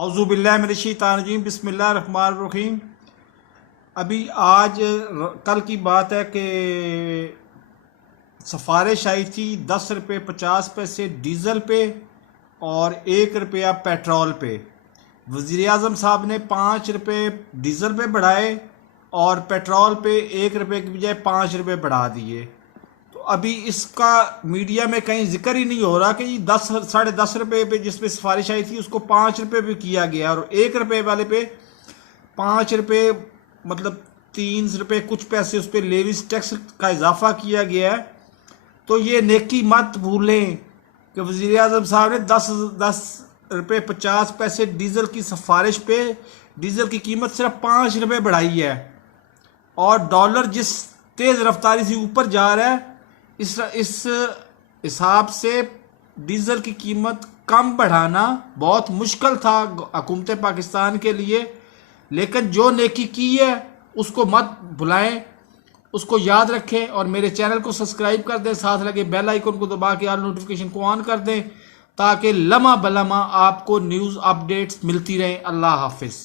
اعوذ باللہ من الشیطان الرجیم بسم اللہ الرحمن الرحیم۔ ابھی آج کل کی بات ہے کہ سفارش آئی تھی 10 روپے 50 پیسے ڈیزل پہ اور 1 روپیہ پیٹرول پہ۔ وزیر اعظم صاحب نے 5 روپے ڈیزل پہ بڑھائے اور پیٹرول پہ 1 روپے کی بجائے 5 روپے بڑھا دیے۔ تو ابھی اس کا میڈیا میں کہیں ذکر ہی نہیں ہو رہا کہ 10 روپے پہ جس پہ سفارش آئی تھی اس کو 5 روپے پہ کیا گیا، اور 1 روپے والے پہ 5 روپے مطلب 3 روپے کچھ پیسے اس پہ لیویز ٹیکس کا اضافہ کیا گیا ہے۔ تو یہ نیکی مت بھولیں کہ وزیر اعظم صاحب نے 10 روپے 50 پیسے ڈیزل کی سفارش پہ ڈیزل کی قیمت صرف 5 روپے بڑھائی ہے، اور ڈالر جس تیز رفتاری سے اوپر جا رہا ہے اس حساب سے ڈیزل کی قیمت کم بڑھانا بہت مشکل تھا حکومت پاکستان کے لیے، لیکن جو نیکی کی ہے اس کو مت بھلائیں، اس کو یاد رکھیں اور میرے چینل کو سبسکرائب کر دیں، ساتھ لگے بیل آئیکن کو دبا کے آل نوٹیفیکیشن کو آن کر دیں تاکہ لمحہ بلمحہ آپ کو نیوز اپڈیٹس ملتی رہیں۔ اللہ حافظ۔